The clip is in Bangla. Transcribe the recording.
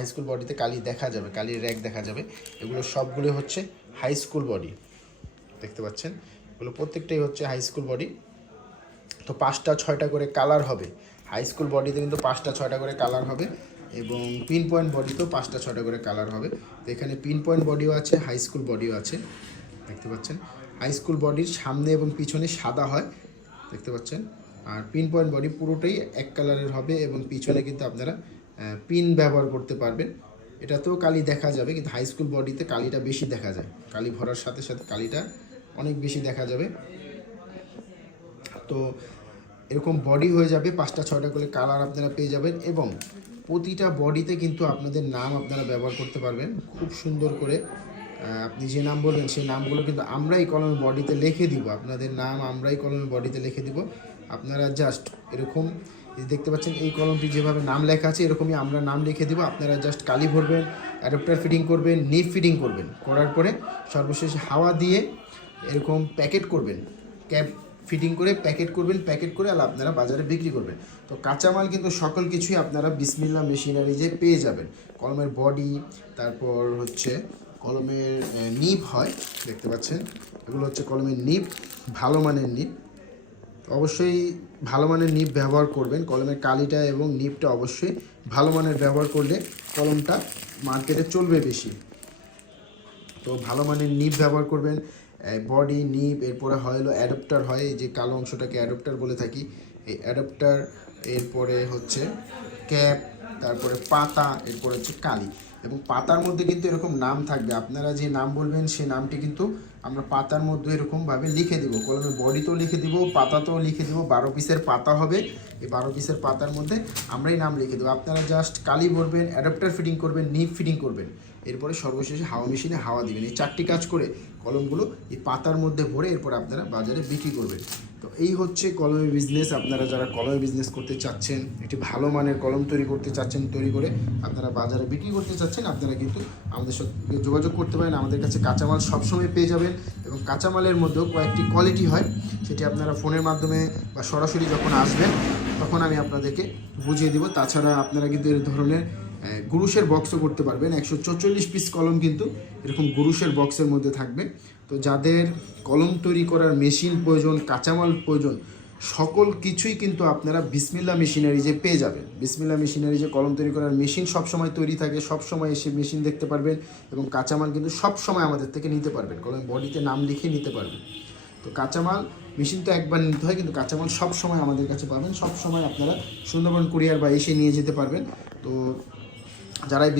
হাই স্কুল বডিতে কালি দেখা যাবে, কালির র্যাক দেখা যাবে। এগুলো সবগুলো হচ্ছে হাই স্কুল বডি, দেখতে পাচ্ছেন এগুলো প্রত্যেকটাই হচ্ছে হাই স্কুল বডি। তো 5টা 6টা করে কালার হবে হাই স্কুল বডিতে, কিন্তু 5টা 6টা করে কালার হবে এবং পিন পয়েন্ট বডিতেও 5টা 6টা করে কালার হবে। তো এখানে পিন পয়েন্ট বডিও আছে, হাই স্কুল বডিও আছে, দেখতে পাচ্ছেন। হাই স্কুল বডির সামনে এবং পিছনে সাদা হয়, দেখতে পাচ্ছেন। আর পিন পয়েন্ট বডি পুরোটাই এক কালারের হবে এবং পিছনে কিন্তু আপনারা পিন ব্যবহার করতে পারবেন। এটাতেও কালি দেখা যাবে, কিন্তু হাই স্কুল বডিতে কালিটা বেশি দেখা যায়, কালি ভরার সাথে সাথে কালিটা অনেক বেশি দেখা যাবে। তো এরকম বডি হয়ে যাবে, 5টা 6টা করে কালার আপনারা পেয়ে যাবেন এবং প্রতিটা বডিতে কিন্তু আপনাদের নাম আপনারা ব্যবহার করতে পারবেন খুব সুন্দর করে। আপনি যে নাম বলবেন সেই নামগুলো কিন্তু আমরাই কলমের বডিতে লিখে দিব, আপনাদের নাম আমরাই কলমের বডিতে লিখে দিব। আপনারা জাস্ট এরকম দেখতে পাচ্ছেন এই কলমটি যেভাবে নাম লেখা আছে এরকমই আমরা নাম লিখে দিব। আপনারা জাস্ট কালি ভরবেন, অ্যাডাপ্টার ফিটিং করবেন, নিপ ফিটিং করবেন, করার পরে সর্বশেষ হাওয়া দিয়ে এরকম প্যাকেট করবেন, ক্যাপ ফিটিং করে প্যাকেট করবেন, প্যাকেট করে আর আপনারা বাজারে বিক্রি করবেন। তো কাঁচামাল কিন্তু সকল কিছুই আপনারা বিসমিল্লাহ মেশিনারিজে পেয়ে যাবেন। কলমের বডি, তারপর হচ্ছে কলমের নিপ হয়, দেখতে পাচ্ছেন এগুলো হচ্ছে কলমের নিপ, ভালো মানের নিপ। অবশ্যই ভালো মানের নিপ ব্যবহার করবেন, কলমের কালিটা এবং নিপটা অবশ্যই ভালো মানের ব্যবহার করলে কলমটা মার্কেটে চলবে বেশি। তো ভালো মানের নিপ ব্যবহার করবেন, বডি নিপ, এরপরে হলো অ্যাডাপ্টার হয়, এই যে কালো অংশটাকে অ্যাডাপ্টার বলে থাকি, এই অ্যাডাপ্টার, এরপরে হচ্ছে ক্যাপ, তারপরে পাতা, এরপরে হচ্ছে কালি। এবং পাতার মধ্যে কিন্তু এরকম নাম থাকবে, আপনারা যে নাম বলবেন সেই নামটি কিন্তু আমরা পাতার মধ্যে এরকমভাবে লিখে দেবো, কলমের বডিতেও লিখে দিব, পাতাতেও লিখে দেবো। 12 পিসের পাতা হবে, এই 12 পিসের পাতার মধ্যে আমরাই নাম লিখে দেবো। আপনারা জাস্ট কালি ভরবেন, অ্যাডাপ্টার ফিটিং করবেন, নিপ ফিটিং করবেন, এরপরে সর্বশেষে হাওয়া মেশিনে হাওয়া দিবেন। এই 4টি কাজ করে কলমগুলো এই পাতার মধ্যে ভরে এরপর আপনারা বাজারে বিক্রি করবেন। তো এই হচ্ছে কলমের বিজনেস। আপনারা যারা কলমের বিজনেস করতে চাচ্ছেন, একটি ভালো মানের কলম তৈরি করতে চাচ্ছেন, তৈরি করে আপনারা বাজারে বিক্রি করতে চাচ্ছেন, আপনারা কিন্তু আমাদের সাথে যোগাযোগ করতে পারেন। আমাদের কাছে কাঁচামাল সবসময় পেয়ে যাবেন এবং কাঁচামালের মধ্যেও কয়েকটি কোয়ালিটি হয়, সেটি আপনারা ফোনের মাধ্যমে বা সরাসরি যখন আসবেন তখন আমি আপনাদেরকে বুঝিয়ে দিব। তাছাড়া আপনারা কিন্তু এই ধরনের গুরুশের বক্সও করতে পারবেন। 144 পিস কলম কিন্তু এরকম গুরুশের বক্সের মধ্যে থাকবে। তো যাদের কলম তৈরি করার মেশিন প্রয়োজন, কাঁচামাল প্রয়োজন, সকল কিছুই কিন্তু আপনারা বিসমিল্লাহ মেশিনারিজে পেয়ে যাবেন। বিসমিল্লাহ মেশিনারিজে কলম তৈরি করার মেশিন সবসময় তৈরি থাকে, সবসময় এসে মেশিন দেখতে পারবেন এবং কাঁচামাল কিন্তু সবসময় আমাদের থেকে নিতে পারবেন, কলম বডিতে নাম লিখে নিতে পারবেন। তো কাঁচামাল মেশিন তো একবার নিতে হয়, কিন্তু কাঁচামাল সবসময় আমাদের কাছে পাবেন, সবসময় আপনারা সুন্দরবন কুরিয়ার বা এসে নিয়ে যেতে পারবেন। তো যারাই